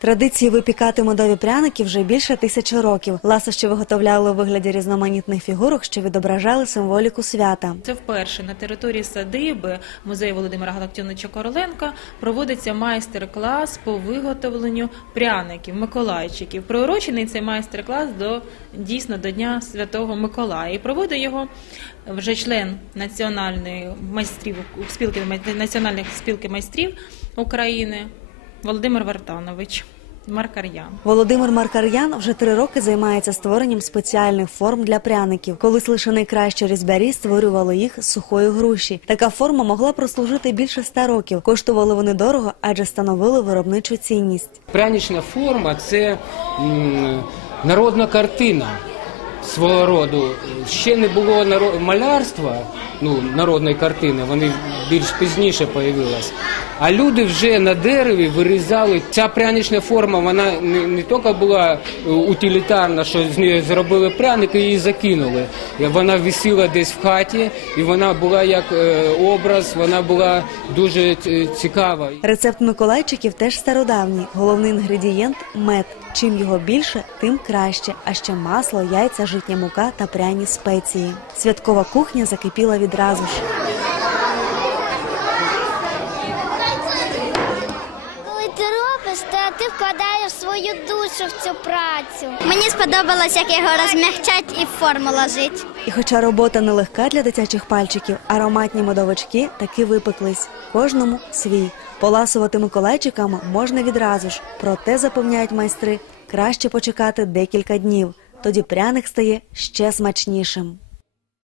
Традиції випікати медові пряники вже більше тисячі років. Ласощі виготовляли у вигляді різноманітних фігурок, що відображали символіку свята. Це вперше на території садиби музею Володимира Галактіоновича Короленка проводиться майстер-клас по виготовленню пряників, миколайчиків. Приурочений цей майстер-клас до дійсно до Дня Святого Миколая. І проводить його вже член національної майстрів спілки національних спілки майстрів України Володимир Вартанович Маркар'ян. Володимир Маркар'ян вже три роки займається створенням спеціальних форм для пряників. Колись лише найкращі різьбярі створювали їх з сухої груші. Така форма могла прослужити більше ста років. Коштували вони дорого, адже становили виробничу цінність. Прянична форма це народна картина свого роду. Ще не було малярства, ну, народної картини, вони більш пізніше появились. А люди вже на дереві вирізали. Ця прянична форма, вона не, не тільки була е, утилітарна, що з неї зробили пряник і її закинули. Вона висіла десь в хаті, і вона була як е, образ, вона була дуже е, цікава. Рецепт миколайчиків теж стародавній. Головний інгредієнт мед. Чим його більше, тим краще. А ще масло, яйця, житня мука та пряні спеції. Святкова кухня закипіла відразу ж. Коли ти то ти вкладаєш свою душу в цю працю. Мені сподобалось, як його розмягчать і в форму ложить. І хоча робота нелегка для дитячих пальчиків, ароматні медовички таки випеклись. Кожному свій. Поласувати миколайчиками можна відразу ж, проте запевняють майстри, краще почекати декілька днів. Тоді пряник стає ще смачнішим.